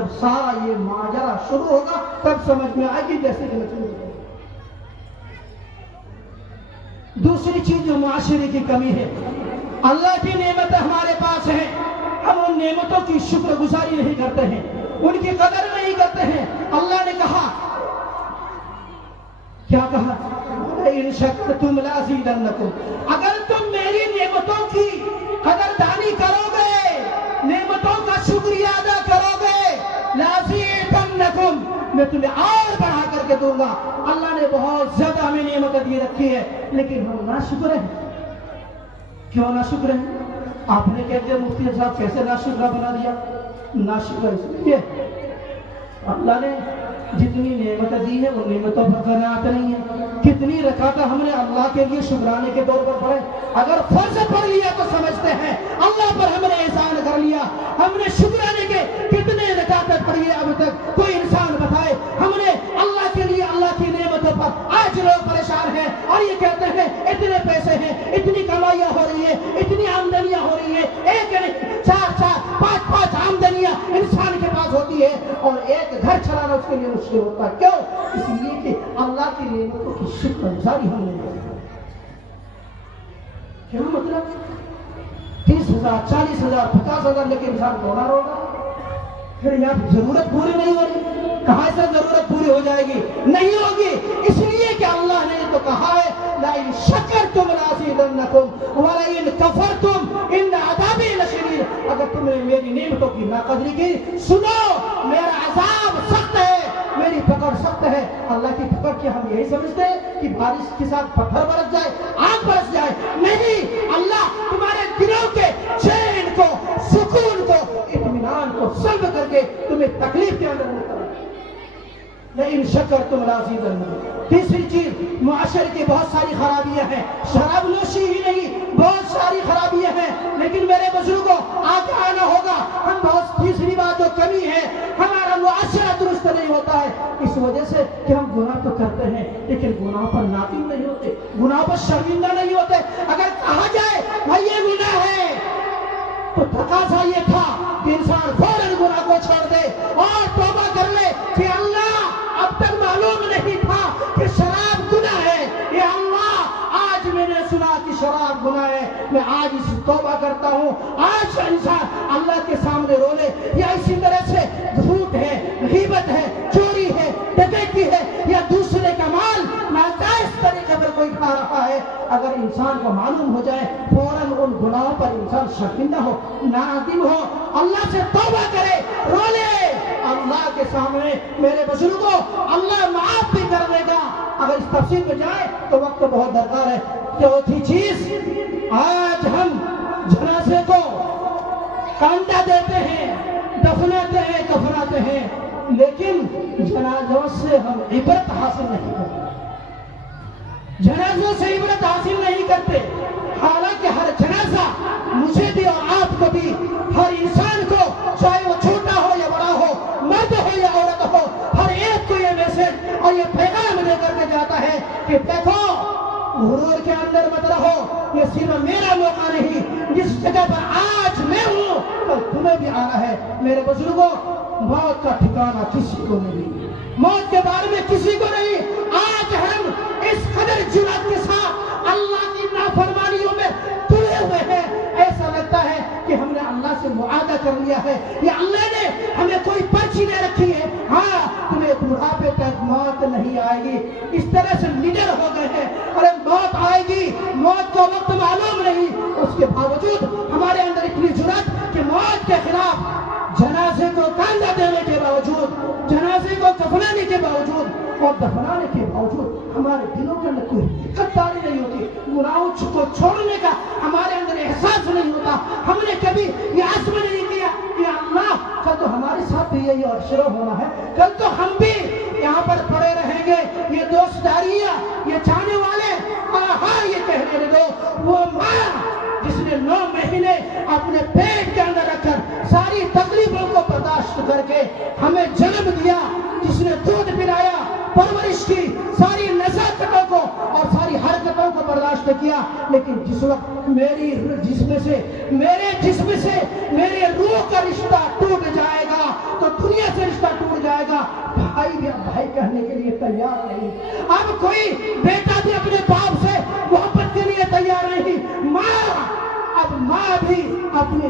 جب سارا یہ ماجرا شروع ہوگا تب سمجھ میں آئے گی جیسے کہ شروع ہوگا۔ دوسری چیز جو معاشرے کی کمی ہے، اللہ کی نعمتیں ہمارے پاس ہیں، ہم ان نعمتوں کی شکر گزاری نہیں کرتے ہیں، ان کی قدر نہیں کرتے ہیں۔ اللہ نے کہا، کیا کہا؟ ان شکرتم لازیدنکم، اگر تم میری نعمتوں کی قدردانی کرو گے، نعمتوں کا شکریہ ادا کرو گے، لازیدنکم، میں تمہیں اور بڑھا کر کے دوں گا۔ اللہ نے بہت زیادہ ہمیں نعمتیں دی رکھی ہے، لیکن ہم ناشکر ہیں۔ کیوں ناشکر ہیں؟ آپ نے کہہ دیا مفتی صاحب کیسے ناشکرہ بنا دیا؟ ناشکر اس لیے اللہ نے جتنی نعمتیں دی ہیں وہ نعمتوں پر قناعت نہیں ہے۔ کتنی رکعتیں ہم نے اللہ کے لیے شکرانے کے طور پر پڑھے، اگر فرض پڑھ لیا تو سمجھتے ہیں اللہ پر ہم نے احسان کر لیا۔ ہم نے شکرانے کے کتنے رکعتیں پڑھی ہے اب تک؟ کوئی انسان بتائے ہم نے اللہ کے لیے اللہ کی نعمتوں پر۔ آج لوگ پریشان ہیں اور یہ کہتے ہیں اتنے پیسے ہیں، اتنی کمائیاں ہو رہی ہیں، اتنی آمدنیاں ہو رہی ہیں، ایک نہیں چار پانچ آمدنیاں انسان کے پاس ہوتی ہے اور ایک گھر چلانا اس کے لیے مشکل ہوتا ہے۔ کیوں؟ اس لیے کہ اللہ کی نعمتوں کی شکر گزاری ہم نے کی۔ کیا مطلب؟ 30,000 40,000 50,000 لے کے انسان رونا روگا، پھر یہاں ضرورت پوری نہیں ہو رہی، کہاں سے ضرورت پوری ہو جائے گی؟ نہیں ہوگی، اس لیے کہ اللہ نے تو کہا ہے لئن شکرتم لازیدنکم ولئن کفرتم ان عذابی لشدید۔ اگر تم نے میری نعمتوں کی ناقدری کی، سنو میرا عذاب سخت ہے، میری پکڑ سخت ہے۔ اللہ کی پکڑ کی ہم یہی سمجھتے ہیں کہ بارش کے ساتھ پتھر برس جائے، آگ برس جائے، نہیں، اللہ تمہارے دلوں کے چین کو، سکون کو، اطمینان کو سلب کر کے تمہیں تکلیف کے اندر نہیں کرے۔ لیکن شکرتم لازیدنکم۔ تیسری چیز، معاشرے کی بہت ساری خرابیاں ہیں، شراب نوشی ہی نہیں، بہت ساری خرابیاں ہیں، لیکن میرے بزرگوں آگے آنا ہوگا۔ ہم بہت تیسری بات جو کمی ہے، ہمارا معاشرہ درست نہیں ہوتا ہے، اس وجہ سے کہ ہم گناہ تو کرتے ہیں لیکن گناہ پر نادم نہیں ہوتے، گناہ پر شرمندہ نہیں ہوتے۔ اگر کہا جائے بھائی یہ گناہ ہے تو تقاضا یہ تھا کہ انسان فوراً گناہ کو چھوڑ دے اور توبہ کر لے کہ اللہ اب تک معلوم نہیں تھا کہ شراب گناہ ہے، یا اللہ آج میں نے سنا کہ شراب گناہ ہے، میں آج اس توبہ کرتا ہوں۔ آج انسان اللہ کے سامنے رو لے، یا اسی طرح سے جھوٹ ہے، غیبت ہے، چوری ہے، ڈکیتی ہے، یا دوسرے کا مال ناجائز طریقے پر کوئی کھا رہا ہے، اگر انسان کو معلوم ہو جائے فوراً ان گناہوں پر انسان شرمندہ ہو، نادم ہو، اللہ سے توبہ کرے، رو لے اللہ کے سامنے۔ میرے بزرگوں اللہ معاف بھی کر دے گا۔ اگر اس تفصیل میں جائے تو وقت بہت درکار ہے۔ چوتھی چیز، آج ہم جنازے کو کانٹا دیتے ہیں، دفناتے ہیں، کفناتے ہیں، لیکن جنازوں سے ہم عبرت حاصل نہیں کرتے، جنازوں سے عبرت حاصل نہیں کرتے۔ حالانکہ ہر جنازہ مجھے بھی اور آپ کو بھی، ہر انسان کو، چاہے وہ چھوٹا ہو یا بڑا ہو، مرد ہو یا عورت ہو، ہر ایک کو یہ میسج اور یہ پیغام دے کر کے جاتا ہے کہ دیکھو غرور کے اندر مت رہو، یہ صرف میرا موقع نہیں، جس جگہ پر آج میں ہوں کل تمہیں بھی آنا ہے۔ میرے بزرگوں موت کا ٹھکانہ کسی کو نہیں، موت کے بارے میں کسی کو نہیں۔ آج ہم اس قدر جرأت کے ساتھ اللہ کی نافرمانیوں میں تلے ہوئے ہیں، ایسا لگتا ہے کہ ہم نے اللہ سے معاہدہ کر لیا ہے، یا اللہ نے ہمیں کوئی پرچی دے رکھی ہے، ہاں تمہیں بڑھاپے تک موت نہیں آئے گی۔ اس طرح سے نڈر ہو گئے ہیں، ارے موت آئے گی، موت کا وقت معلوم نہیں، اس کے باوجود ہمارے اندر اتنی جرأت کہ موت کے خلاف جنازے کو کاندھا دینے کے باوجود، جنازے کو کفنانے کے باوجود اور دفنانے کے باوجود ہمارے دلوں کے اندر کوئی حقت داری نہیں ہوتی، گناہوں کو چھوڑنے کا ہمارے اندر احساس نہیں ہوتا۔ ہم نے کبھی یہ عزم نہیں کیا کہ اللہ کل تو ہمارے ساتھ بھی یہی عشرہ ہونا ہے، کل تو ہم بھی یہاں پر پڑے رہیں گے۔ یہ دوست داریاں، یہ چاہنے والے، ہاں یہ کہنے دو، وہ ماں جس نے 9 مہینے اپنے پیٹ کے اندر رکھ کر ساری تکلیفوں کو برداشت کر کے ہمیں جنم دیا، جس نے دودھ پلایا، پرورش کی، ساری نزاکتوں کو اور ساری حرکتوں کو برداشت سے کیا، لیکن جس وقت میرے جسم سے میرے روح کا رشتہ ٹوٹ جائے گا تو دنیا سے رشتہ ٹوٹ جائے گا۔ بھائی بھی اب بھائی کہنے کے لیے تیار نہیں، اب کوئی بیٹا بھی اپنے باپ سے محبت کے لیے تیار نہیں، ماں بھی اپنے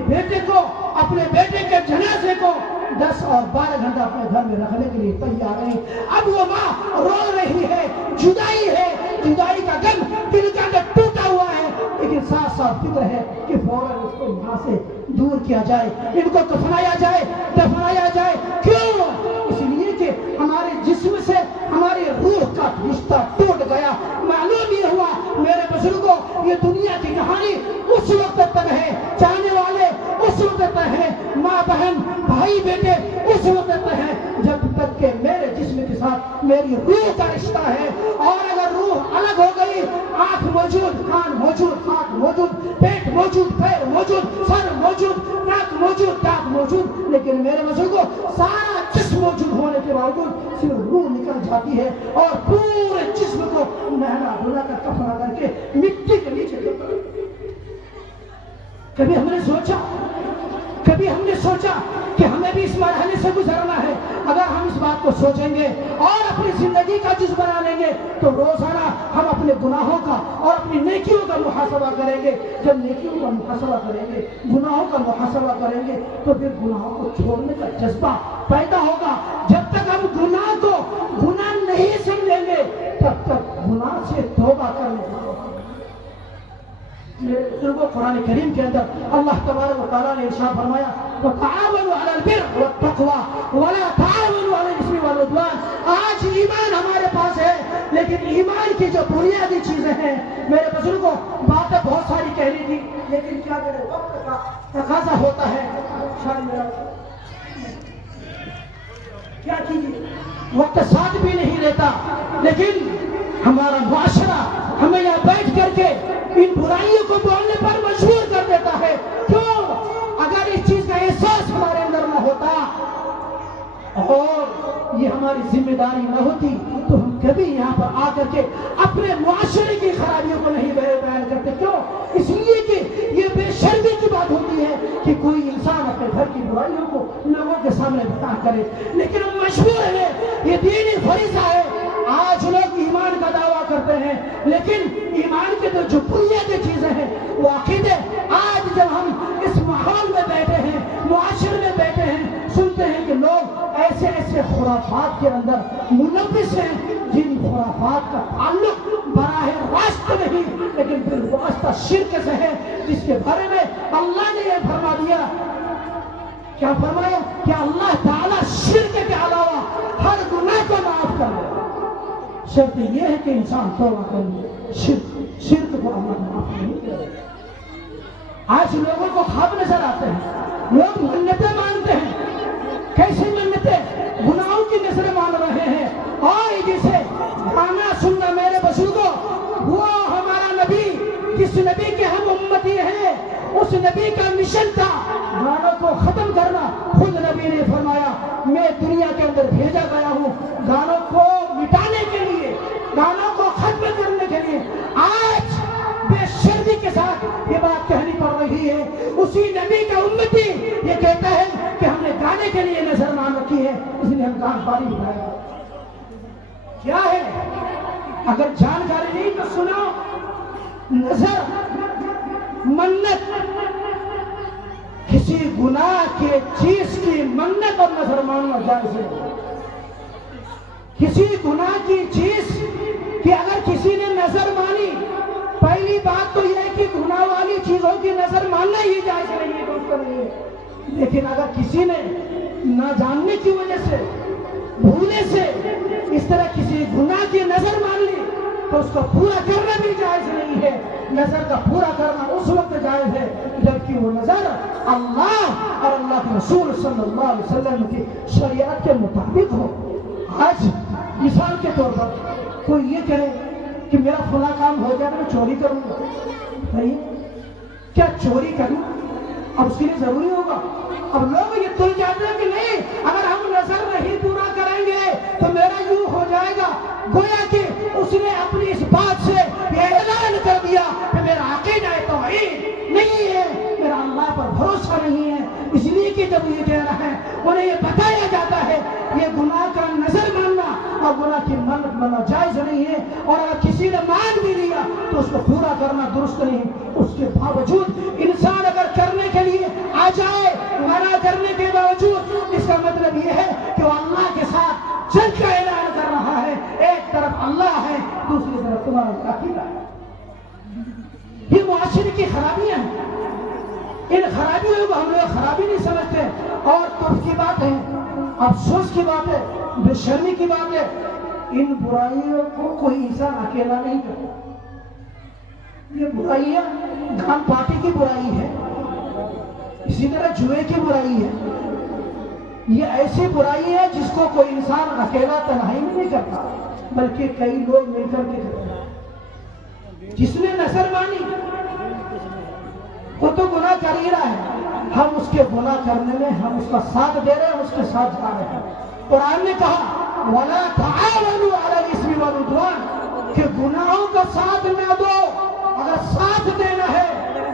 بیٹے کے جنازے کو 10 اور 12 گھنٹہ اپنے گھر میں رکھنے کے لیے تیار نہیں۔ اب وہ ماں رو رہی ہے، جدائی کا غم دل کا اندر ٹوٹا ہوا ہے، لیکن ساتھ ساتھ فکر ہے کہ فوراً اس کو یہاں سے دور کیا جائے، ان کو دفنایا جائے۔ کیوں؟ اس لیے کہ ہمارے جسم سے ہماری روح کا رشتہ ٹوٹ گیا۔ معلوم یہ ہوا میرے بزرگوں، یہ دنیا کی کہانی اس وقت تک ہے، چاہنے والے اس وقت تک ہے، ماں بہن بھائی بیٹے اس وقت تک ہے، جب تک کہ میرے جسم کے ساتھ میری روح کا رشتہ ہے۔ اور اگر روح الگ ہو گئی، آنکھ موجود، کان موجود، آنکھ موجود، پیٹ موجود، پیر موجود، سر موجود، ناک موجود، دانت موجود، لیکن میرے بزرگوں سارا جسم موجود ہونے کے باوجود صرف روح نکل جاتی ہے اور پورے جسم کو نہلا دھلا کر کفنا کر کے مٹی کے نیچے دبا دیتے ہیں۔ کبھی ہم نے سوچا کہ ہمیں بھی اس مرحلے سے گزرنا ہے؟ اگر ہم اس بات کو سوچیں گے اور اپنی زندگی کا جز بنا لیں گے تو روزانہ ہم اپنے گناہوں کا اور اپنی نیکیوں کا محاسبہ کریں گے۔ جب نیکیوں کا محاسبہ کریں گے، گناہوں کا محاسبہ کریں گے تو پھر گناہوں کو چھوڑنے کا جذبہ پیدا ہوگا۔ جب تک ہم گناہ نہیں سمجھیں گے تب تک گناہ سے توبہ کرنے کا قرآن کریم کے اندر اللہ تبارک و تعالیٰ نے ارشاد فرمایا وَتَعَاوَنُوا عَلَى الْبِرِّ وَالتَّقْوَىٰ وَلَا تَعَاوَنُوا عَلَى الْإِثْمِ وَالْعُدْوَانِ۔ آج ایمان ہمارے پاس ہے، لیکن ایمان کی جو بنیادی چیزیں ہیں، میرے بزرگوں باتیں بہت ساری کہنی تھی، لیکن کیا کریں، وقت کا تقاضا ہوتا ہے۔ کیا کیجیے، وقت ساتھ بھی نہیں لیتا، لیکن ہمارا معاشرہ ہمیں یہاں بیٹھ کر کے ان برائیوں کو بولنے پر مجبور کر دیتا ہے۔ کیوں؟ اگر اس چیز کا احساس ہمارے اندر نہ ہوتا اور یہ ہماری ذمہ داری نہ ہوتی تو ہم کبھی یہاں پر آ کر کے اپنے معاشرے کی خرابیوں کو نہیں بیان کرتے۔ کیوں؟ اس لیے کہ یہ بے شرمی کی بات ہوتی ہے کہ کوئی انسان اپنے گھر کی برائیوں کو لوگوں کے سامنے بیان کرے، لیکن ہم مجبور ہیں، یہ دینی فریضہ ہے۔ آج لوگ ایمان کا دعویٰ کرتے ہیں، لیکن ایمان کے جو بنیادی چیزیں ہیں وہ عقیدے، آج جب ہم اس ماحول میں بیٹھے ہیں، معاشرے میں بیٹھے ہیں، سنتے ہیں کہ لوگ ایسے خرافات کے اندر ملوث ہیں جن خرافات کا تعلق براہ راست نہیں لیکن بالواسطہ شرک سے ہے، جس کے بارے میں اللہ نے یہ فرما دیا، کیا فرمایا کہ اللہ تعالیٰ شرک کے علاوہ ہر گناہ کو معاف کر دے۔ شرط یہ ہے کہ انسان توبہ کر لے، شرک کو اللہ معاف نہیں کرے۔ آج لوگوں کو خواب نظر آتے ہیں، لوگ منتیں مانتے ہیں، کیسی منتیں؟ گناہوں کی نظریں مان رہے ہیں۔ اور جسے گانا سننا میرے بزرگوں، وہ ہمارا نبی جس نبی کے ہم امتی ہیں، اس نبی کا مشن تھا گانوں کو ختم کرنا۔ خود نبی نے فرمایا میں دنیا کے اندر بھیجا گیا ہوں گانوں کو مٹانے کے لیے، گانوں کو ختم کرنے کے لیے۔ آج بے شرمی کے ساتھ یہ بات کہنی پڑ رہی ہے، اسی نبی کا امتی یہ کہتا ہے کہ ہم نے گانے کے لیے نظر مان رکھی ہے، اس لیے ہم گان باری اٹھائے۔ کیا ہے؟ اگر جانکاری نہیں تو سنو، نظر منت، کسی گناہ کے چیز کی منت اور نظر ماننا جائز ہے۔ کسی گناہ کی چیز کہ اگر کسی نے نظر مانی، پہلی بات تو یہ ہے کہ گناہ والی چیزوں کی نظر ماننا ہی جائز نہیں ہے، دوست نہیں ہے۔ لیکن اگر کسی نے نہ جاننے کی وجہ سے، بھولے سے اس طرح کسی گناہ کی نظر مان لی تو اس کو پورا کرنا بھی جائز نہیں ہے۔ نظر کا پورا کرنا اس وقت جائز ہے جبکہ وہ نظر اللہ اور اللہ کے رسول صلی اللہ علیہ وسلم کی شریعت کے مطابق ہو۔ آج مثال کے طور پر کوئی یہ کہے کہ میرا فلاں کام ہو جائے میں چوری کروں گا، نہیں کیا چوری کروں اب اس کے لیے ضروری ہوگا؟ اب لوگ یہ تل جاتے ہیں کہ نہیں، اگر ہم نظر نہیں پورا کریں گے تو میرا یوں ہو جائے گا۔ گویا کہ اس نے اپنی اس بات سے یہ اعلان کر دیا جب یہ دے رہا ہے انہیں یہ بتایا جاتا ہے یہ گناہ کا نظر ماننا اور گناہ کی منت ماننا جائز نہیں ہے، اور اگر کسی نے مان بھی لیا تو اس کو پورا کرنا درست نہیں ہے۔ اس کے باوجود انسان اگر کرنے کے لیے آ جائے منع کرنے کے باوجود، اس کا مطلب یہ ہے کہ وہ اللہ کے ساتھ جنگ کا اعلان کر رہا ہے۔ ایک طرف اللہ ہے، دوسری طرف تمہارا عقیدہ ہے۔ یہ معاشرے کی خرابیاں ہیں، ان خرابیوں کو ہم لوگ خرابی نہیں سمجھتے، اور ترس کی بات ہے، افسوس کی بات ہے، بے شرمی کی بات ہے، ان برائیوں کو کوئی انسان اکیلا نہیں کرتا۔ یہ برائیاں گھان پارٹی کی برائی ہے، اسی طرح جوئے کی برائی ہے، یہ ایسی برائی ہے جس کو کوئی انسان اکیلا تنہائی میں نہیں کرتا، بلکہ کئی لوگ مل کر کے کرتے ہیں۔ جس نے نظر مانی وہ تو گناہ کر ہی رہا ہے، ہم اس کے گناہ کرنے میں ہم اس کا ساتھ دے رہے ہیں، اس کے ساتھ جا رہے ہیں۔ قرآن نے کہا وَلَا تَعَاوَنُوا عَلَى الْإِثْمِ وَالْعُدْوَانِ کہ گناہوں کا ساتھ نہ دو۔ اگر ساتھ دینا ہے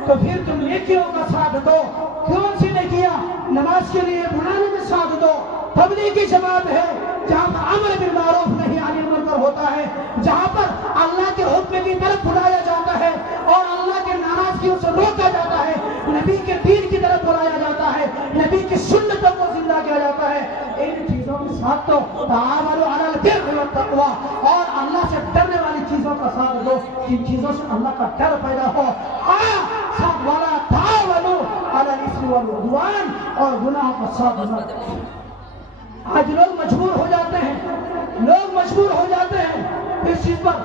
تو پھر تم نیکیوں کا ساتھ دو۔ کون سی نیکیاں؟ نماز کے لیے بلانے میں ساتھ دو، تبلیغی جماعت ہے جہاں پر امر بالمعروف نہی عن المنکر ہوتا ہے، جہاں پر اللہ کے حکم کی طرف بلایا جاتا ہے اور اللہ کے ناراضگیوں سے روکا جاتا ہے، نبی کے دین کی طرف بلایا جاتا ہے، نبی کی سنتوں کو زندہ کیا جاتا ہے۔ ان چیزوں کے ساتھ تو تعاونوا علی البر والتقوی، اور اللہ سے ڈرنے والی چیزوں کا ساتھ دو، جن چیزوں سے اللہ کا ڈر پیدا ہو۔ ساتھ والا تعاونوا علی الاثم والعدوان، اور گناہوں کا ساتھ نہ دو۔ آج لوگ مجبور ہو جاتے ہیں اس چیز پر،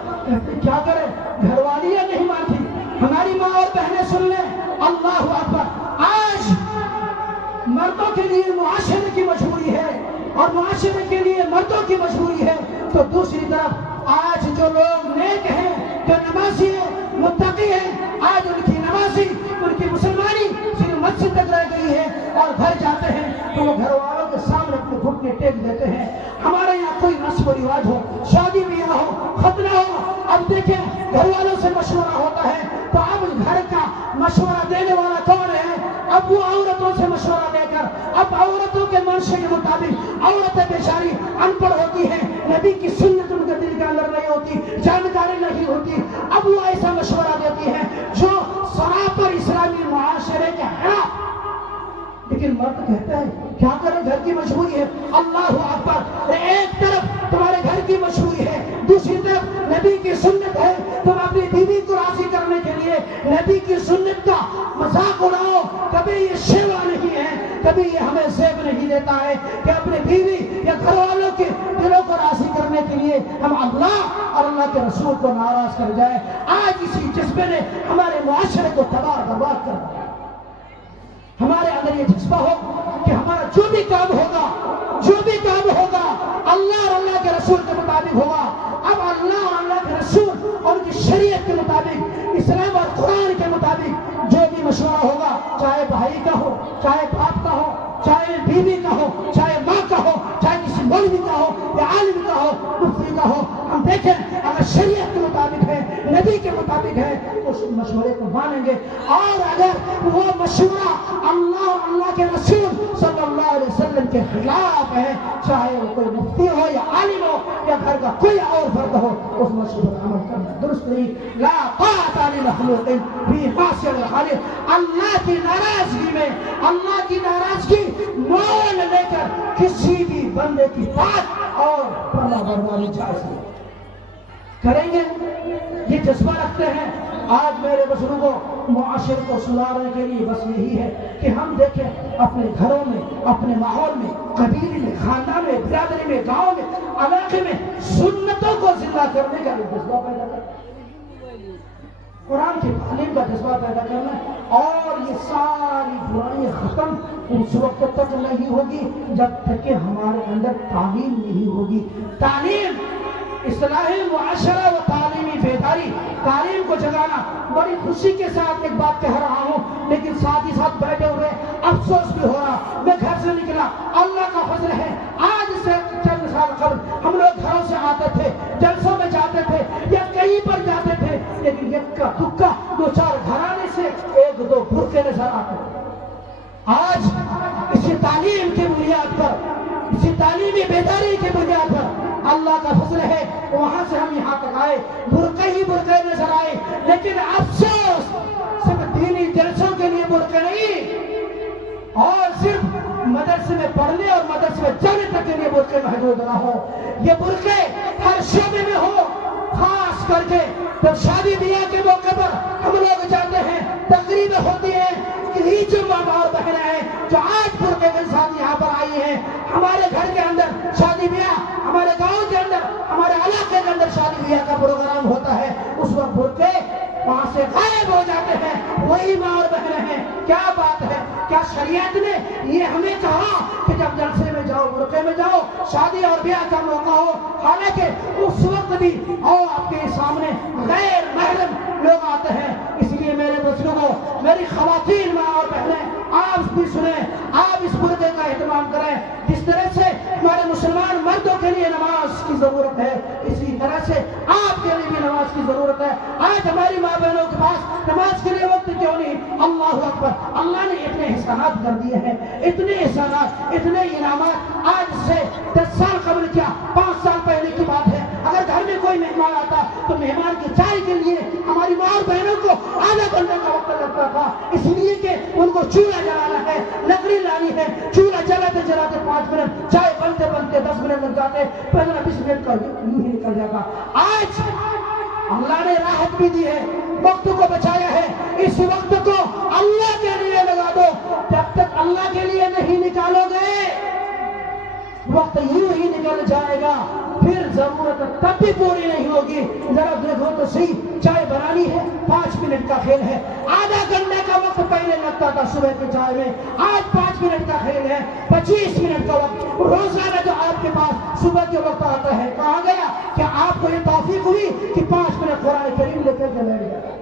کیا کریں؟ گھر والیاں نہیں مانتی، ہماری ماں اور بہنیں سن لیں، اللہ اکبر۔ آج مردوں کے لیے معاشرے کی مجبوری ہے اور معاشرے کے لیے مردوں کی مجبوری ہے، تو دوسری طرف آج جو لوگ نیک ہیں، جو نمازی ہیں، متقی ہیں، آج ان کی نمازی، ان کی مسلمانی صرف مسجد تک رہ گئی ہے، اور گھر جاتے ہیں تو وہ گھر والوں کے سامنے اپنے گھٹنے ٹیک دیتے ہیں۔ ہمارے یہاں کوئی رسم و رواج ہو، شادی بیاہ ہو، ختنہ ہو، اب دیکھیں گھر والوں سے مشورہ ہوتا ہے، تو اب گھر کا مشورہ دینے والا کون ہے؟ اب وہ عورتوں سے مشورہ لے کر، اب عورتوں کے منشے کے مطابق عورتیں بیچاری ان پڑھ ہوتی ہیں، نبی کی سنت ان کے دل کے اندر نہیں ہوتی، جانکاری نہیں ہوتی، اب وہ ایسا مشورہ دیتی ہیں جو سراپر اسلامی معاشرے کے خلاف۔ لیکن مرد کہتا ہے کیا کریں، گھر کی مجبوری ہے۔ اللہ اکبر، ایک طرف تمہارے گھر کی مجبوری ہے، دوسری طرف نبی کی سنت ہے، تم اپنی بیوی کو راضی کرنے کے لیے نبی کی سنت کا مذاق اڑاؤ۔ کبھی یہ شیوا نہیں ہے، کبھی یہ ہمیں زیب نہیں دیتا ہے کہ اپنے بیوی یا گھر والوں کے دلوں کو راضی کرنے کے لیے ہم اللہ اور اللہ کے رسول کو ناراض کر جائیں۔ آج اسی جذبے نے ہمارے معاشرے کو تباہ برباد کر دیا۔ ہمارے اندر یہ جذبہ ہو کہ ہمارا جو بھی کام ہوگا اللہ اور اللہ کے رسول کے مطابق ہوگا۔ اب اللہ اور اللہ کے رسول اور ان کی شریعت کے مطابق، اسلام اور قرآن کے مطابق جو بھی مشورہ ہوگا، چاہے بھائی کا ہو، چاہے باپ کا ہو، چاہے بیوی کا ہو، چاہے ماں کا ہو، چاہے کسی مولوی کا ہو یا عالم کا ہو، مفتی کا ہو، ہم دیکھیں اگر شریعت کے مطابق ہے، نبی کے مطابق ہے تو اس مشورے کو مانیں گے، اور اگر وہ مشورہ اللہ اور اللہ کے رسول صلی اللہ علیہ وسلم کے خلاف ہے، چاہے وہ کوئی مفتی ہو یا عالم ہو یا گھر کا کوئی اور فرد ہو، اس مشورے پر عمل کرنا درست نہیں۔ لا طاعۃ لمخلوق فی معصیۃ الخالق، اللہ کی ناراضگی میں اللہ کی ناراضگی مول لے کر کسی بھی بندے کی بات اور فرما برداری جائز نہیں کریں گے۔ یہ جذبہ رکھتے ہیں۔ آج میرے بزرگوں معاشرے کو سدھارنے کے لیے بس یہی ہے کہ ہم دیکھیں اپنے گھروں میں، اپنے ماحول میں، قبیلے میں، خاندان میں، برادری میں، گاؤں میں، علاقے میں سنتوں کو زندہ کرنے کا جذبہ پیدا کرنا، قرآن کی تعلیم کا جذبہ پیدا کرنا، اور یہ ساری برائیاں ختم اس وقت تک نہیں ہوگی جب تک کہ ہمارے اندر تعلیم نہیں ہوگی۔ تعلیم، اصلاحی معاشرہ و تعلیمی بیداری، تعلیم کو جگانا۔ بڑی خوشی کے ساتھ ایک بات کہہ رہا ہوں، لیکن ساتھ ہی ساتھ بیٹھے ہوئے افسوس بھی ہو رہا۔ میں گھر سے نکلا، اللہ کا فضل ہے، آج سے چند سال قبل ہم لوگ گھروں سے آتے تھے، جلسوں میں جاتے تھے یا کہیں پر جاتے تھے، لیکن یکا دکا دو چار گھرانے سے ایک دو برقعے نظر آتے۔ آج اسی تعلیم کی بنیاد پر، اسی تعلیمی بیداری کی بنیاد پر اللہ کا فضل ہے وہاں سے ہم یہاں تک آئے، برقعے ہی برقعے نظر آئے، لیکن افسوس صرف دینی جلسوں کے لیے برقعے نہیں، اور صرف مدرسے میں پڑھنے اور مدرسے میں جانے تک کے لیے برقعے محدود نہ ہو، یہ برقعے ہر شعبے میں ہو۔ خاص کر کے جب شادی بیاہ کے موقع پر ہم لوگ جاتے ہیں، تقریبیں ہوتی ہیں، یہی جو ماں اور بہنیں ہیں جو آج برقعے کے ساتھ یہاں پر آئی ہیں، ہمارے گھر کے اندر شادی بیاہ، ہمارے گاؤں کے اندر، ہمارے علاقے کے اندر شادی بیاہ کا پروگرام ہوتا ہے، اس وقت برقعے وہاں سے غائب ہو جاتے ہیں، وہی ماں اور بہنیں ہیں۔ کیا بات ہے، کیا شریعت نے یہ ہمیں کہا کہ جب جلسے میں جاؤ برقعے میں جاؤ، شادی اور بیاہ کا موقع ہو، حالانکہ اس وقت بھی اور آپ کے سامنے غیر محرم لوگ آتے ہیں۔ اس لیے میرے بزرگوں، میری خواتین ماں اور بہنیں، آپ بھی سنیں، آپ اس برقعے کا اہتمام کریں۔ جس طرح سے ہمارے مسلمان مردوں کے لیے نماز کی ضرورت ہے، اسی طرح سے آپ کے لیے بھی نماز کی ضرورت ہے۔ آج ہماری ماں بہنوں کے پاس نماز کے لیے وقت کیوں نہیں؟ اللہ اکبر، اللہ نے اتنے احسانات کر دیے ہیں، اتنے احسانات، اتنے انعامات۔ آج سے 10 سال قبل کیا 5 سال پہلے کی بات ہے، اگر گھر میں کوئی مہمان آتا تو مہمان کی چائے کے لیے ہماری ماں اور بہنوں کو آدھا گھنٹہ کا وقت لگتا تھا، اس لیے کہ ان کو چولہا جلانا ہے، لکڑی لانی ہے، چولہا جلاتے جلاتے 5 منٹ، چائے بنتے بنتے 10 منٹ لگ جاتے، 15-20 منٹ کا یوں ہی نکل جاتا۔ آج اللہ نے راحت بھی دی ہے، وقت کو بچایا ہے، اس وقت کو اللہ کے لیے لگا دو۔ جب تک اللہ کے لیے نہیں نکالو گے وقت یوں ہی نکل جائے گا، پھر ضرورت تب بھی پوری نہیں ہوگی۔ ذرا دیکھو تو صحیح، چائے بنانی ہے 5 منٹ کا کھیل ہے، آدھا گھنٹے کا وقت پہلے لگتا تھا صبح کی چائے میں، آج 5 منٹ کا کھیل ہے، 25 منٹ کا وقت روزانہ جو آپ کے پاس صبح کے وقت آتا ہے کہاں گیا؟ کیا آپ کو یہ توفیق ہوئی کہ 5 منٹ قرآن کریم لے کر چلے گئے؟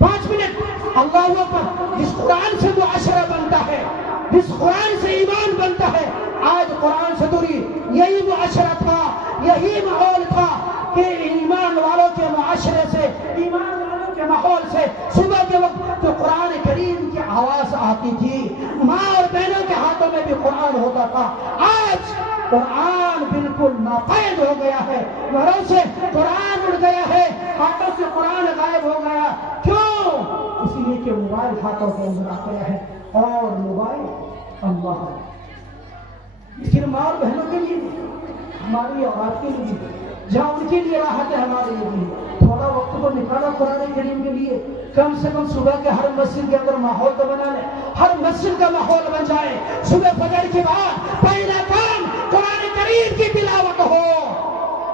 5 منٹ اللہ اکبر، جس قرآن سے معاشرہ بنتا ہے، جس قرآن سے ایمان بنتا ہے، آج قرآن سے دوری یہی معاشرہ تھا، یہی ماحول تھا کہ ایمان والوں کے معاشرے سے، ایمان والوں کے ماحول سے صبح کے وقت جو قرآن کریم کی آواز آتی تھی، ماں اور بہنوں کے ہاتھوں میں بھی قرآن ہوتا تھا۔ آج قرآن بالکل ناپید ہو گیا ہے، گھروں سے قرآن اڑ گیا ہے، ہاتھوں سے قرآن غائب ہو گیا۔ کیوں؟ اس لیے کہ موبائل ہاتھوں کے اندر آ گیا ہے، اور موبائل اللہ صرف ماں اور بہنوں کے لیے ہماری اولاد کے لیے، جہاں ان کے لیے راحت ہے ہمارے لیے بھی تھوڑا وقت کو نکالا قرآن کریم کے لیے، کم سے کم صبح کے ہر مسجد کے اندر ماحول تو بنا لیں، ہر مسجد کا ماحول بن جائے، صبح فجر کے بعد پہلا کام قرآن کریم کی تلاوت ہو۔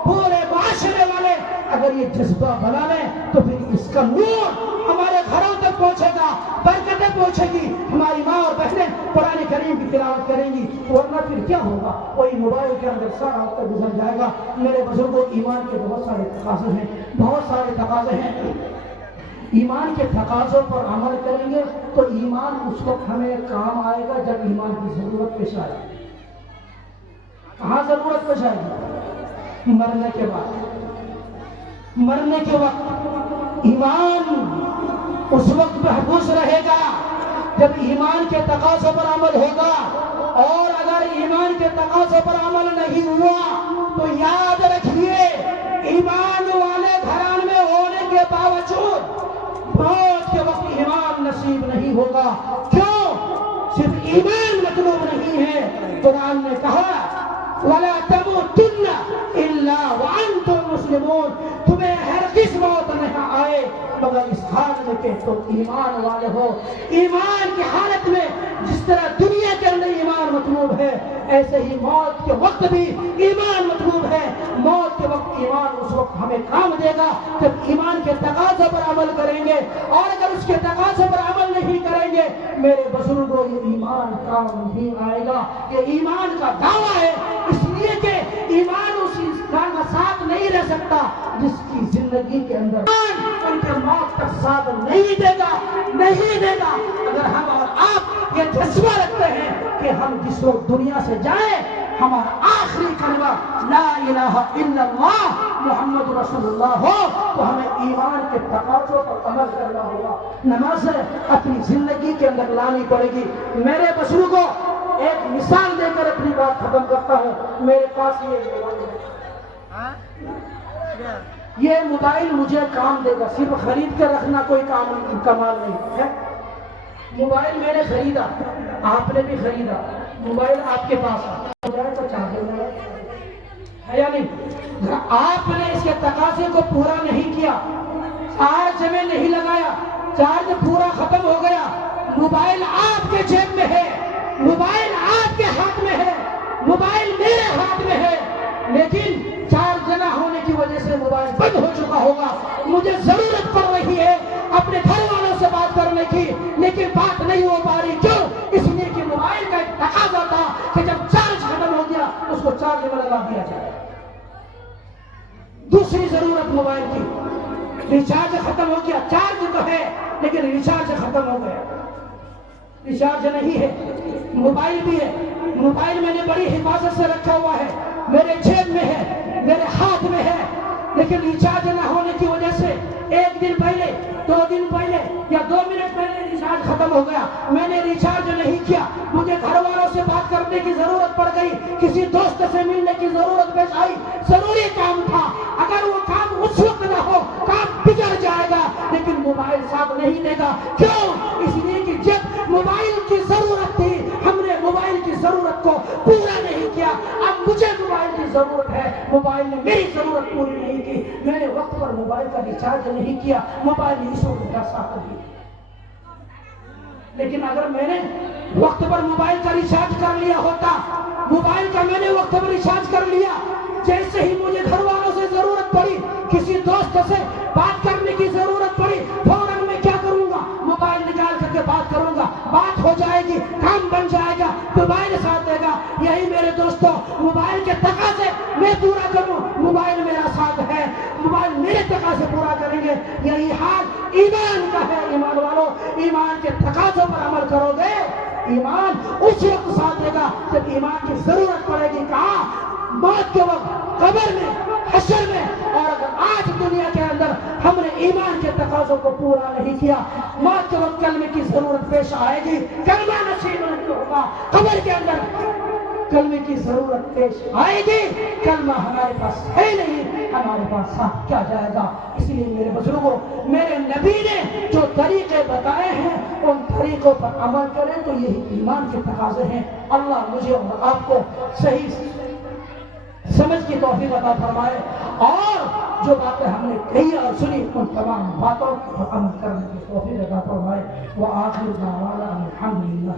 پورے معاشرے والے اگر یہ جذبہ بنا لیں تو پھر اس کا نور ہمارے گھروں تک پہنچے گا، برکتیں پہنچے گی، ہماری ماں اور بہنیں قرآن کریم کی تلاوت کریں گی، ورنہ پھر کیا ہوگا؟ وہی موبائل کے اندر سارا وقت گزر جائے گا۔ میرے بزرگوں، ایمان کے بہت سارے تقاضے ہیں، بہت سارے تقاضے ہیں۔ ایمان کے تقاضوں پر عمل کریں گے تو ایمان اس وقت ہمیں کام آئے گا جب ایمان کی ضرورت پیش آئے گی۔ کہاں ضرورت پیش آئے گی؟ مرنے کے بعد، مرنے کے وقت ایمان اس وقت محفوظ رہے گا جب ایمان کے تقاضوں پر عمل ہوگا، اور اگر ایمان کے تقاضوں پر عمل نہیں ہوا تو یاد رکھیے ایمان والے گھرانے میں ہونے کے باوجود موت کے وقت ایمان نصیب نہیں ہوگا۔ کیوں؟ صرف ایمان مطلوب نہیں ہے، قرآن نے کہا وَلَا تَمُوتُنَّ إِلَّا وَأَنْتُمْ مُسْلِمُونَ، تمہیں ہرگز موت نہ آئے مگر اس حال میں کہ تم ایمان والے ہو۔ ایمان کی حالت میں جس طرح دنیا کے اندر ایمان مطلوب ہے، ایسے ہی موت کے وقت بھی ایمان مطلوب ہے۔ موت کے وقت ایمان اس وقت ہمیں کام دے گا جب ایمان کے تقاضوں پر عمل کریں گے، اور اگر اس کے تقاضوں پر عمل نہیں کریں گے میرے بزرگوں یہ ایمان کام نہیں آئے گا۔ یہ ایمان کا دعویٰ ہے، اس لیے کہ ایمان اس انسان کا ساتھ نہیں رہ سکتا جس کی زندگی کے اندر ان کے موت کا ساتھ نہیں دے گا، نہیں دے گا۔ اگر ہم اور آپ یہ جذبہ رکھتے ہیں کہ ہم جس وقت دنیا سے جائیں ہمارا آخری کلمہ لا الہ الا اللہ محمد رسول اللہ ہو تو ہمیں ایمان کے تقاضوں پر عمل کرنا ہوگا. نمازیں اپنی زندگی کے اندر لانی پڑے گی. میرے بزرگوں ایک مثال دے کر اپنی بات ختم کرتا ہوں. میرے پاس یہ موبائل ہے. یہ موبائل مجھے کام دے گا، صرف خرید کے رکھنا کوئی کمال نہیں ہے. موبائل میں نے خریدا، آپ نے بھی خریدا، موبائل آپ کے پاس ہے یا نہیں؟ آپ نے اس کے تقاضے کو پورا نہیں کیا، چارج میں نہیں لگایا، چارج پورا ختم ہو گیا، موبائل آپ کے جیب میں ہے، موبائل آپ کے ہاتھ میں ہے، موبائل میرے ہاتھ میں ہے، لیکن چارج نہ ہونے کی وجہ سے موبائل بند ہو چکا ہوگا. مجھے ضرورت پڑ رہی ہے اپنے گھر والوں سے بات کرنے کی، لیکن بات نہیں ہو پا رہی. کیوں؟ اس لیے کہ موبائل کا ایک تقاضا تھا کہ جب چارج ختم ہو گیا اس کو چارج میں لگا دیا جائے. دوسری ضرورت موبائل کی، ریچارج ختم ہو گیا، چارج تو ہے لیکن ریچارج ختم ہو گیا، ریچارج نہیں ہے. موبائل بھی ہے، موبائل میں نے بڑی حفاظت سے رکھا ہوا ہے، میرے جیب میں ہے، میرے ہاتھ میں ہے، لیکن ریچارج نہ ہونے کی وجہ سے ایک دن پہلے، 2 دن پہلے یا 2 منٹ پہلے ریچارج ختم ہو گیا. میں نے ریچارج نہیں کیا، مجھے گھر والوں سے بات کرنے کی ضرورت پڑ گئی، کسی دوست سے ملنے کی ضرورت پیش آئی، ضروری کام تھا. اگر وہ کام اس وقت نہ ہو کام بگڑ جائے گا، لیکن موبائل ساتھ نہیں دے گا. کیوں؟ اس لیے کہ جب موبائل کی ضرورت تھی ہم نے موبائل کی ضرورت کو پورا نہیں کیا. اب مجھے موبائل کی ضرورت ہے، موبائل نے میری ضرورت پوری نہیں کی. میں نے وقت پر موبائل کا ریچارج نہیں کیا، موبائل نے اس وقت کا ساتھ دیا. لیکن اگر میں نے وقت پر موبائل کا ریچارج کر لیا ہوتا، موبائل کا میں نے وقت پر ریچارج کر لیا، جیسے ہی مجھے گھر والوں سے ضرورت پڑی، کسی دوست سے بات کرنے کی ضرورت پڑی، فوراً میں کیا کروں گا؟ موبائل نکال کر کے بات کروں گا، بات ہو جائے گی، کام بن جائے گا، موبائل ساتھ دے گا. یہی میرے دوستوں موبائل کے تقاضے میں پورا کروں، موبائل میرا ساتھ ہے، موبائل میرے تقاضے پورا کریں گے. یہی حال ایمان کا ہے. ایمان والوں، ایمان کے تقاضوں پر عمل کرو گے، ایمان اس وقت ساتھ دے گا جب ایمان کی ضرورت پڑے گی. کہاں؟ موت کے وقت، قبر میں، حشر میں. اور اگر آج دنیا کے اندر ہم نے ایمان کے تقاضوں کو پورا نہیں کیا، موت کے وقت کلمے کی ضرورت پیش آئے گی، کلمہ نصیب نہیں ہوگا. قبر کے اندر کلمے کی ضرورت پیش آئے گی، کلمہ ہمارے پاس ہے نہیں، ہمارے پاس ساتھ کیا جائے گا. اس لیے میرے بزرگوں، میرے نبی نے جو طریقے بتائے ہیں ان طریقوں پر عمل کریں تو یہی ایمان کے تقاضے ہیں. اللہ مجھے اور آپ کو صحیح سمجھ کی توفیق عطا فرمائے، اور جو باتیں ہم نے کہی اور سنی ان تمام باتوں پر عمل کرنے کی توفیق عطا فرمائے. وآخر دعوانا الحمدللہ.